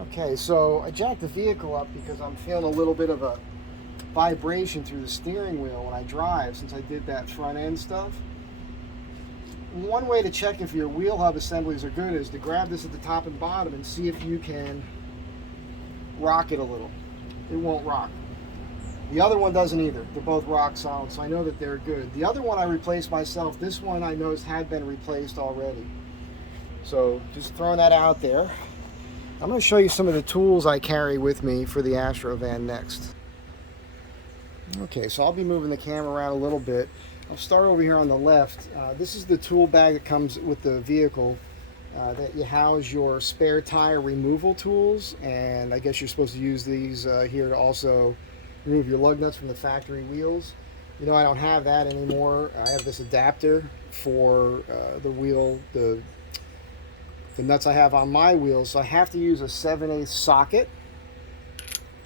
Okay, so I jacked the vehicle up because I'm feeling a little bit of a vibration through the steering wheel when I drive since I did that front end stuff. One way to check if your wheel hub assemblies are good is to grab this at the top and bottom and see if you can rock it a little. It won't rock. The other one doesn't either. They're both rock solid, so I know that they're good. The other one I replaced myself. This one I noticed had been replaced already. So just throwing that out there. I'm going to show you some of the tools I carry with me for the Astro van next. Okay, so I'll be moving the camera around a little bit. I'll start over here on the left. This is the tool bag that comes with the vehicle that you house your spare tire removal tools, and I guess you're supposed to use these here to also remove your lug nuts from the factory wheels. You know, I don't have that anymore. I have this adapter for the wheel, the nuts I have on my wheels, so I have to use a 7/8 socket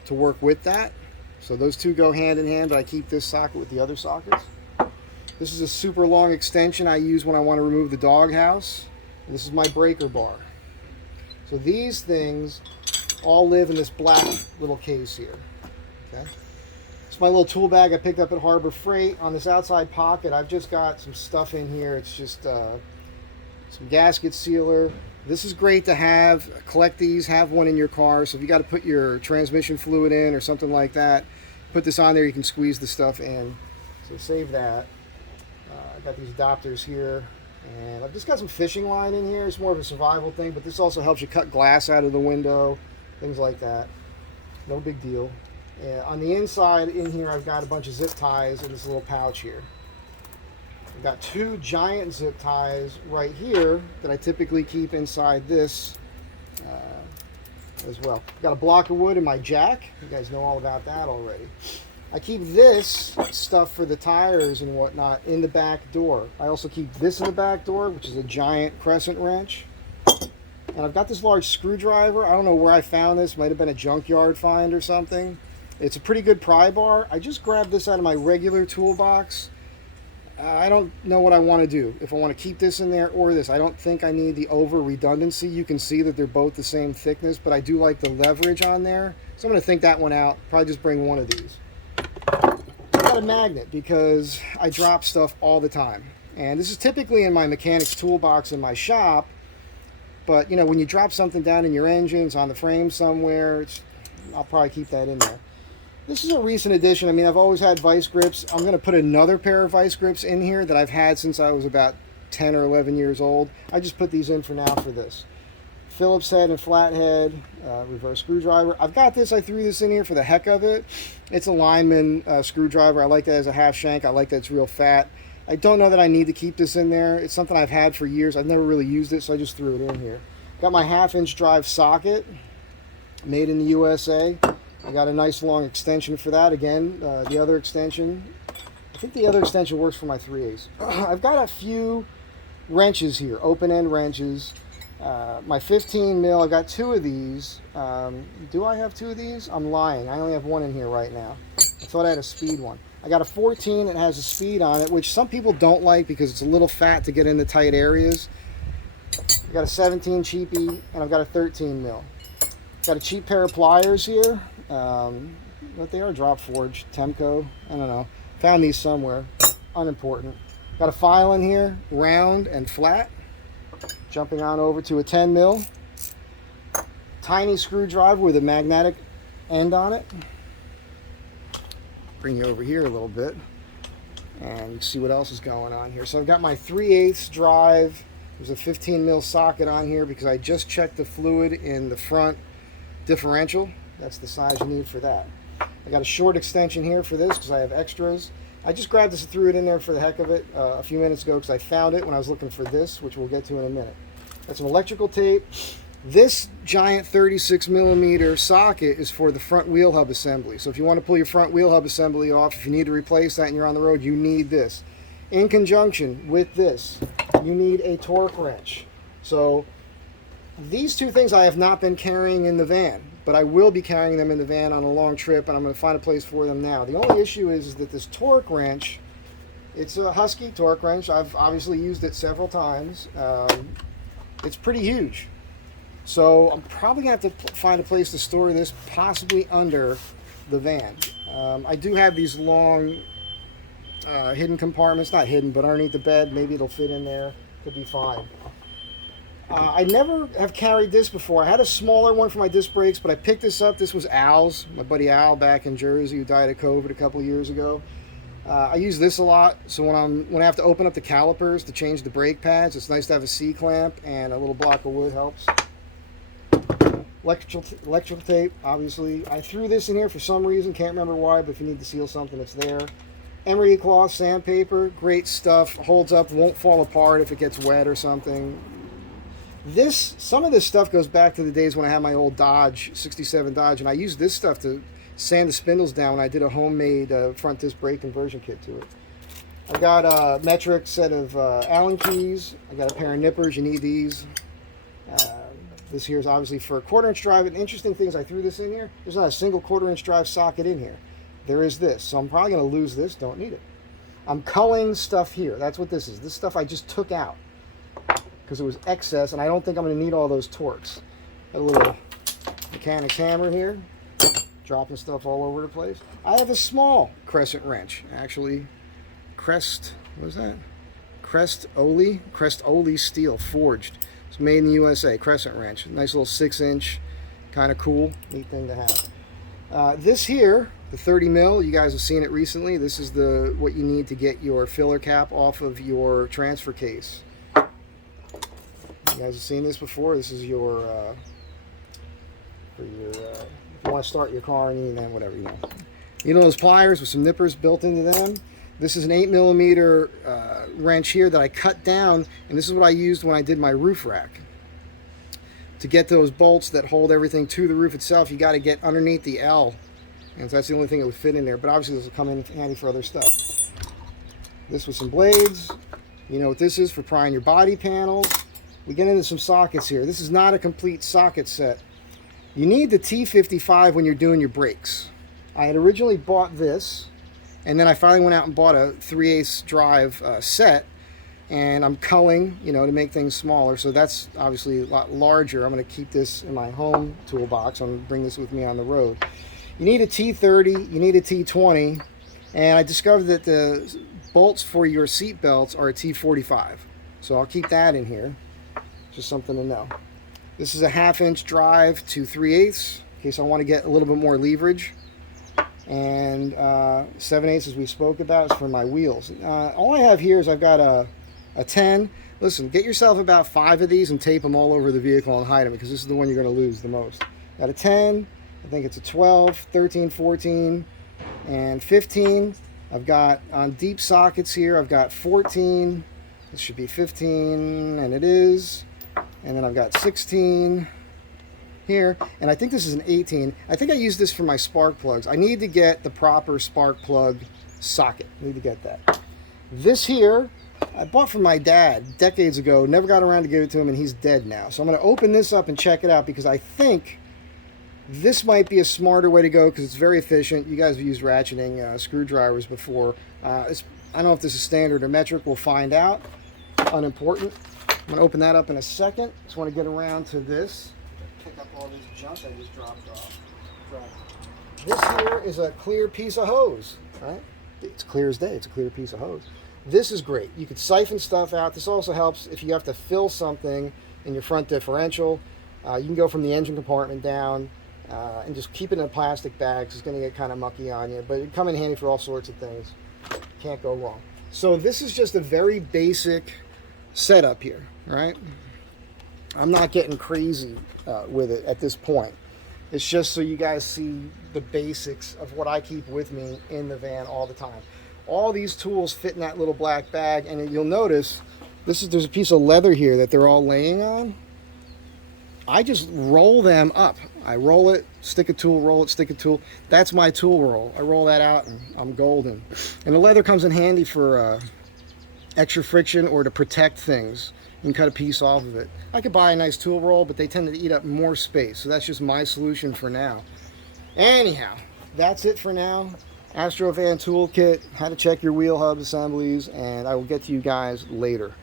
to work with that. So those two go hand in hand, but I keep this socket with the other sockets. This is a super long extension I use when I want to remove the doghouse. And this is my breaker bar. So these things all live in this black little case here. Okay. It's my little tool bag I picked up at Harbor Freight. On this outside pocket, I've just got some stuff in here. It's just some gasket sealer. This is great to have. Collect these, have one in your car. So if you got to put your transmission fluid in or something like that, put this on there, you can squeeze the stuff in. So save that. I've got these adapters here. And I've just got some fishing line in here. It's more of a survival thing, but this also helps you cut glass out of the window, things like that. No big deal. On the inside in here, I've got a bunch of zip ties in this little pouch here. I've got two giant zip ties right here that I typically keep inside this as well. I've got a block of wood in my jack. You guys know all about that already. I keep this stuff for the tires and whatnot in the back door. I also keep this in the back door, which is a giant Crescent wrench. And I've got this large screwdriver. I don't know where I found this. Might have been a junkyard find or something. It's a pretty good pry bar. I just grabbed this out of my regular toolbox. I don't know what I want to do. If I want to keep this in there or this. I don't think I need the over redundancy. You can see that they're both the same thickness, but I do like the leverage on there. So I'm going to think that one out. Probably just bring one of these. I got a magnet because I drop stuff all the time. And this is typically in my mechanic's toolbox in my shop. But, you know, when you drop something down in your engine, it's on the frame somewhere, I'll probably keep that in there. This is a recent addition. I mean, I've always had vice grips. I'm going to put another pair of vice grips in here that I've had since I was about 10 or 11 years old. I just put these in for now for this. Phillips head and flathead, reverse screwdriver. I've got this. I threw this in here for the heck of it. It's a lineman screwdriver. I like that as a half shank. I like that it's real fat. I don't know that I need to keep this in there. It's something I've had for years. I've never really used it, so I just threw it in here. Got my 1/2-inch drive socket, made in the USA. I got a nice long extension for that. Again, the other extension, I think the other extension works for my 3/8. I've got a few wrenches here, open-end wrenches. My 15 mil, I've got two of these. Do I have two of these? I'm lying. I only have one in here right now. I thought I had a speed one. I got a 14 that has a speed on it, which some people don't like because it's a little fat to get into tight areas. I've got a 17 cheapie, and I've got a 13 mil. Got a cheap pair of pliers here. What they are, drop forge, Temco, I don't know. Found these somewhere, unimportant. Got a file in here, round and flat. Jumping on over to a 10 mil. Tiny screwdriver with a magnetic end on it. Bring you over here a little bit and you see what else is going on here. So I've got my 3/8 drive. There's a 15 mil socket on here because I just checked the fluid in the front differential. That's the size you need for that. I got a short extension here for this because I have extras. I just grabbed this and threw it in there for the heck of it a few minutes ago because I found it when I was looking for this, which we'll get to in a minute. That's some electrical tape. This giant 36 millimeter socket is for the front wheel hub assembly. So if you want to pull your front wheel hub assembly off, if you need to replace that and you're on the road, you need this. In conjunction with this, you need a torque wrench. So these two things I have not been carrying in the van, but I will be carrying them in the van on a long trip, and I'm going to find a place for them now. The only issue is that this torque wrench, it's a Husky torque wrench. I've obviously used it several times. It's pretty huge. So I'm probably going to have to find a place to store this, possibly under the van. I do have these long hidden compartments, not hidden, but underneath the bed. Maybe it'll fit in there. Could be fine. I never have carried this before. I had a smaller one for my disc brakes, but I picked this up. This was Al's, my buddy Al back in Jersey, who died of COVID a couple of years ago. I use this a lot, so when I have to open up the calipers to change the brake pads, it's nice to have a C-clamp, and a little block of wood helps. Electrical tape, obviously. I threw this in here for some reason, can't remember why, but if you need to seal something, it's there. Emery cloth, sandpaper, great stuff, holds up, won't fall apart if it gets wet or something. Some of this stuff goes back to the days when I had my old Dodge, 67 Dodge, and I used this stuff to sand the spindles down when I did a homemade front disc brake conversion kit to it. I've got a metric set of Allen keys. I got a pair of nippers. You need these. This here is obviously for a 1/4-inch drive. And interesting things, I threw this in here. There's not a single 1/4-inch drive socket in here. There is this. So I'm probably going to lose this. Don't need it. I'm culling stuff here. That's what this is. This stuff I just took out because it was excess, and I don't think I'm going to need all those torques. A little mechanic's hammer here. Dropping stuff all over the place. I have a small Crescent wrench. Actually, what is that? Crest Ole steel, forged. It's made in the USA, Crescent wrench. Nice little 6-inch, kind of cool, neat thing to have. This here, the 30 mil, you guys have seen it recently. This is what you need to get your filler cap off of your transfer case. You guys have seen this before. This is your, if you want to start your car and then whatever, you know. You know those pliers with some nippers built into them? This is an 8mm wrench here that I cut down, and this is what I used when I did my roof rack. To get those bolts that hold everything to the roof itself, you got to get underneath the L, and so that's the only thing that would fit in there, but obviously this will come in handy for other stuff. This with some blades. You know what this is for prying your body panels. We get into some sockets here. This is not a complete socket set. You need the T55 when you're doing your brakes. I had originally bought this, and then I finally went out and bought a 3/8 drive set, and I'm culling, you know, to make things smaller. So that's obviously a lot larger. I'm going to keep this in my home toolbox. I'm going to bring this with me on the road. You need a T30, you need a T20, and I discovered that the bolts for your seat belts are a T45. So I'll keep that in here. Just something to know. This is a 1/2-inch drive to 3/8 in case I want to get a little bit more leverage. And 7/8, as we spoke about, is for my wheels. All I have here is I've got a 10. Listen, get yourself about 5 of these and tape them all over the vehicle and hide them, because this is the one you're going to lose the most. Got a 10, I think it's a 12, 13, 14, and 15. I've got on deep sockets here, I've got 14. This should be 15, and it is. And then I've got 16 here, and I think this is an 18. I think I use this for my spark plugs. I need to get the proper spark plug socket. I need to get that. This here, I bought from my dad decades ago. Never got around to give it to him, and he's dead now. So I'm going to open this up and check it out, because I think this might be a smarter way to go, because it's very efficient. You guys have used ratcheting screwdrivers before. I don't know if this is standard or metric. We'll find out. Unimportant. I'm going to open that up in a second. Just want to get around to this. Pick up all this junk I just dropped off. This here is a clear piece of hose, right? It's clear as day. It's a clear piece of hose. This is great. You could siphon stuff out. This also helps if you have to fill something in your front differential. You can go from the engine compartment down and just keep it in a plastic bag, 'cause it's going to get kind of mucky on you. But it come in handy for all sorts of things. Can't go wrong. So this is just a very basic setup here, right? I'm not getting crazy with it at this point. It's just so you guys see the basics of what I keep with me in the van all the time. All these tools fit in that little black bag, and you'll notice there's a piece of leather here that they're all laying on. I just roll them up. I roll it, stick a tool, roll it, stick a tool. That's my tool roll. I roll that out and I'm golden. And the leather comes in handy for extra friction or to protect things. You can cut a piece off of it. I could buy a nice tool roll, but they tend to eat up more space. So that's just my solution for now. Anyhow, that's it for now. Astro Van Toolkit, how to check your wheel hub assemblies, and I will get to you guys later.